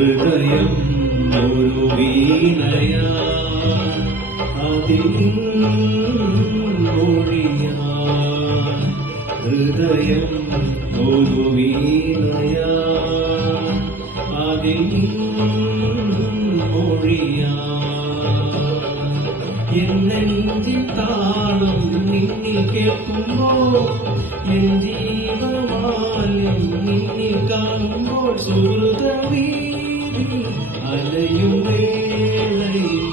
ഹൃദയം ഒരു വീണയാ അതിൽ മൊഴിയാ ഹൃദയം ഒരു വീണയാ അതിൽ മൊഴിയാ എന്നെഞ്ചിൻ താളം നിന്നിൽ കേൾക്കുമ്പോൾ എൻ ജീവമാലം നിന്നിൽ കാണുമ്പോൾ സുഹൃതവീതി അലയും വേളയിൽ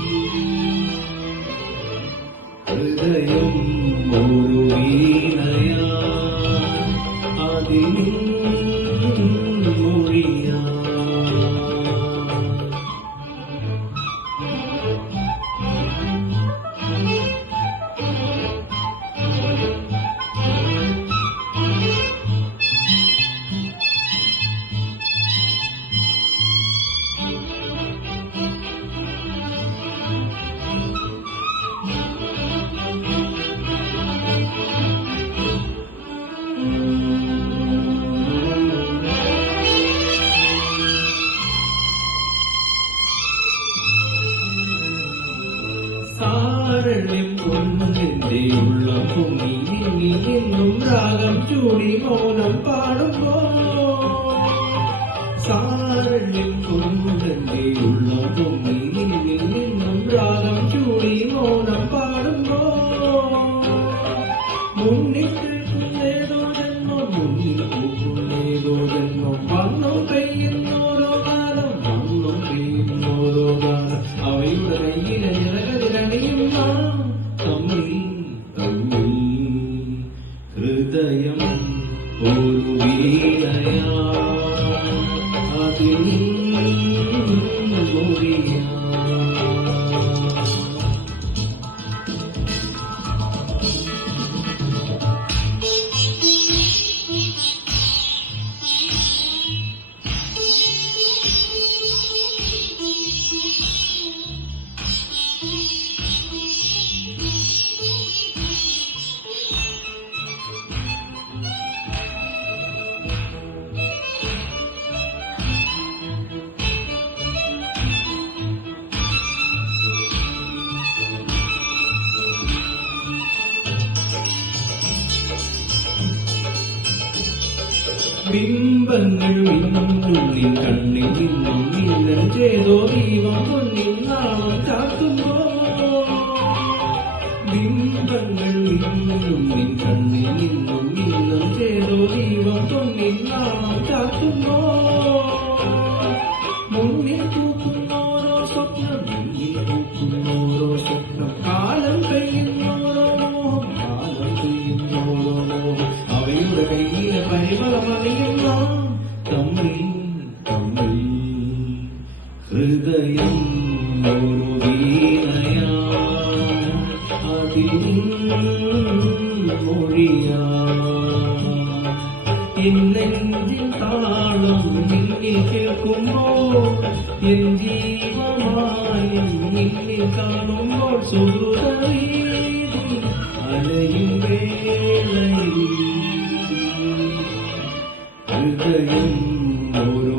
ഹൃദയം ഒരു വീണയാ അതിൽ മൊഴിയാ സാരണ്യം കൊണ്ടെന്റെ ഉള്ളം പൊങ്ങി നീങ്ങി നിന്നും രാഗം ചൂടി മൗനം പാടുമ്പോ സാരണ്യം കൊണ്ടെന്റെ ഉള്ളം പൊങ്ങി നീങ്ങി നിന്നും രാഗം ചൂടി മൗനം പാടുമ്പോ മുന്നിൽ കേൾക്കുന്നേതോ ജന്മം മുന്നിൽ പോകുന്നേതോ ജന്മം വന്നു പെയ്യുന്നോരോ കാലം വന്നു പെയ്യുന്നോരോ കാലം അവയുടെ കയ്യിലെ ഹൃദയം ഒരു വീണയാ അതിൽ മൊഴിയാ ബിംബങ്ങൾ മിന്നുള്ളിൽ കണ്ണിൽ നിന്നും മിന്നൽ ചെയ്തോ ദീപം പൊന്നിൽ നാളം ചാത്തുമ്പോ ബിംബങ്ങൾ മിന്നുള്ളിൽ കണ്ണിൽ നിന്നും മിന്നൽ ചെയ്തോ ദീപം പൊന്നിൽ നാളം ചാത്തുമ്പോ മുന്നിൽ തൂക്കുന്നോരോ സ്വപ്നം മുന്നിൽ തൂക്കുന്നോരോ സ്വപ്നം കാലം കഴിയുന്നോരോ മോഹം കാലം കഴിയുന്നോരോ മോഹം അവയുടെ കയ്യിലെ പരിമളമണിയുന്ന തമ്മിൽ തമ്മിൽ ഹൃദയം ഒരു വീണയാ അതിൽ മൊഴിയാ എന്നെഞ്ചിൻ താളം നിന്നിൽ കേൾക്കുമ്പോൾ എൻ ജീവമായും നിന്നിൽ കാണുമ്പോൾ സുഹൃതവീതി അലയും വേളയിൽ ഹൃദയം ഒരു